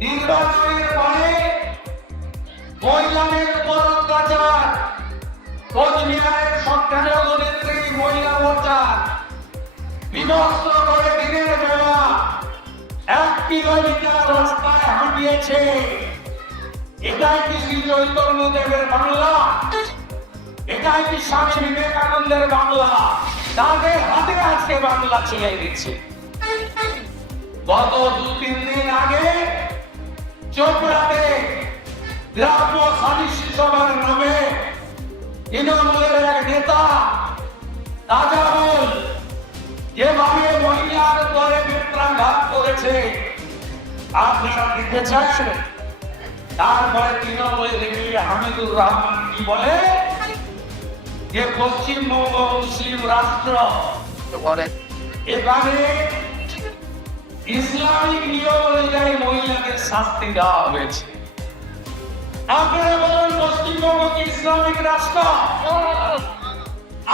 নির্বাচনের পরে মহিলাদের উপর অত্যাচার কোচবিহারের সংখ্যালঘু নেত্রী মহিলা মোর্চা করে দিনের বেলা এক কিলোমিটার রাস্তায় হাঁটিয়েছে। এটাই কি শ্রী চৈতন্য দেবের বাংলা? এটাই কি স্বামী বিবেকানন্দের বাংলা? তাদের হাতে আজকে বাংলা ছেড়ে দিচ্ছে গত দু তিন দিন আগে চোপড়াতে গ্রাম্য সালিশি সভার নামে তৃণমূলের এক নেতা তাজাবুল যেভাবে মহিলার দরে বিপ্রাঘাত করেছে আপনারা দেখেছেন তারপরে তৃণমূলের এমপি হামিদুর রহমান কি বলে? যে পশ্চিমবঙ্গ মুসলিম রাষ্ট্র এখানে ইসলামিক নিয়ম অনুযায়ী মহিলাদের শাস্তি দেওয়া হয়েছে। আপনারা বলুন পশ্চিমবঙ্গ কি ইসলামিক রাষ্ট্র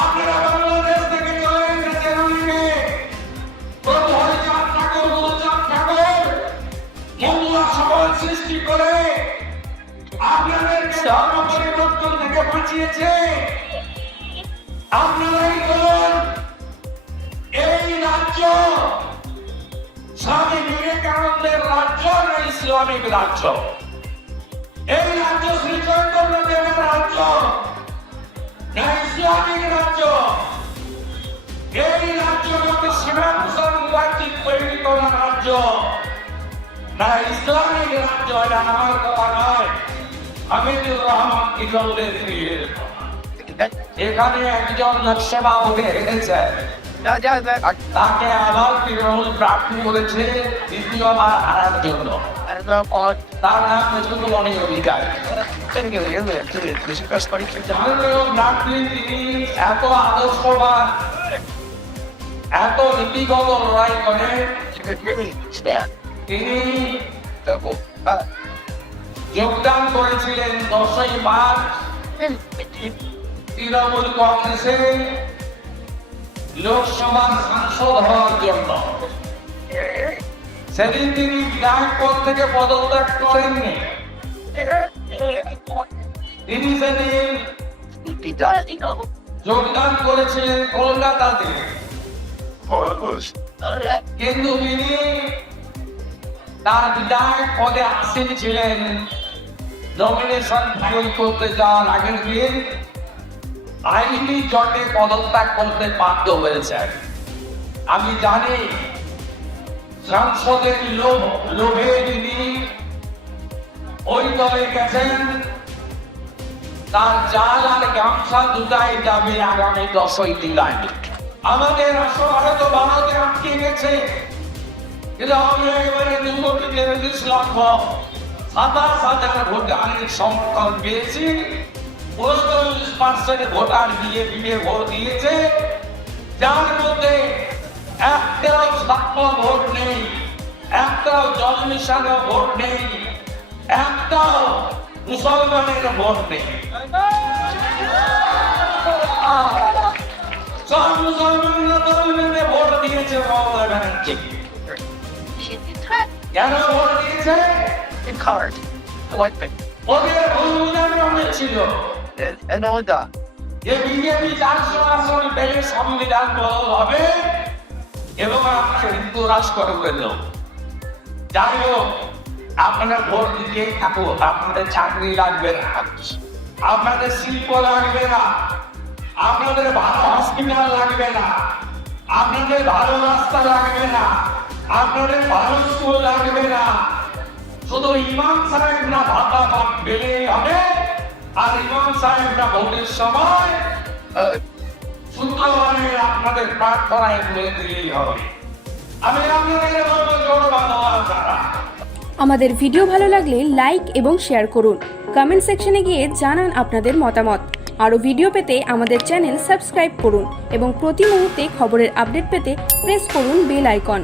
আপনারা বাংলাদেশ থেকে চলে এসেছেন অনেকে হরিচাঁদ ঠাকুর গুরুচাঁদ ঠাকুর। বলুন, এই রাজ্য স্বামী বিবেকানন্দের রাজ্য না ইসলামিক রাজ্য? এই রাজ্য শ্রী চৈতন্য রাজ্য, না ইসলামিক রাজ্য? এই রাজ্য মধ্যে সীমান মুসলমানকে তৈরি করা রাজ্য, না ইসলামিক রাজ্য, এটা আমার কথা নয়। হামিদুর রহমান দিয়ে এখানে একজন নকশা উঠে তাকে আবার প্রার্থী করেছে দ্বিতীয়বার হারার জন্য। তার নাম অধিকার। এত আদর্শবান এত নীতিগত লড়াই করে। তিনি যোগদান করেছিলেন দশই মার্চ। তৃণমূল কংগ্রেসে লোকসভার সাংসদ হওয়ার জন্য সেদিন তিনি বিধায়ক পদ থেকে পদত্যাগ করেননি। তিনি সেদিন যোগদান করেছিলেন কলকাতাতে। কিন্তু তিনি তার বিধায়ক পদে আসীন ছিলেন। নমিনেশন ফাইল করতে যাওয়ার আগের দিন আইনি জটে পদত্যাগ করতে বাধ্য হয়েছেন আমি জানি সংসদের লোভ, লোভে তিনি ওই দলে গেছেন, তার জাল আর গামছা দুটাই আগামী দশই জুলাই। আমাদের রাষ্ট্র ভারত আটকে গেছে। কিন্তু আমরা এবারে নির্বাচনের ইসলাম সাতাশ হাজার ভোটারের সমর্থন পেয়েছি। পঁয়তাল্লিশ পার্সেন্ট ভোটার দিয়ে ভোট দিয়েছে যার মধ্যে একটাও সাক্ষ্য ভোট নেই একটাও জল মিশানো ভোট নেই একটাও মুসলমানের ভোট নেই। সব মুসলমানরা দল মেনে ভোট দিয়েছে মমতা ব্যানার্জি। কেন ভোট দিয়েছে. ওদের ভুল অনেক ছিল। And যে। বিজেপি চারশো আসন পেলে সংবিধান বদল হবে, এবং আপনাকে হিন্দু রাষ্ট্র করে যাই হোক আপনারা ভোট দিতেই থাকুক, আপনাদের চাকরি লাগবে না। আপনাদের শিল্প লাগবে না। আপনাদের ভালো হসপিটাল লাগবে না। আপনাদের ভালো রাস্তা লাগবে না। আপনাদের ভালো স্কুল লাগবে না। শুধু ইমাম সাহেবরা ভাতা ভাত পেলেই হবে। আর ইমাম সাহেবরা ভোটের সময় আপনাদের প্রার্থনায় তুলে দিলেই হবে। আমি আপনাদের বলব, জোর আমাদের ভিডিও ভালো লাগলে লাইক এবং শেয়ার করুন। কমেন্ট সেকশনে গিয়ে জানান আপনাদের মতামত। আরও ভিডিও পেতে আমাদের চ্যানেল সাবস্ক্রাইব করুন এবং প্রতি মুহূর্তে খবরের আপডেট পেতে প্রেস করুন বেল আইকন।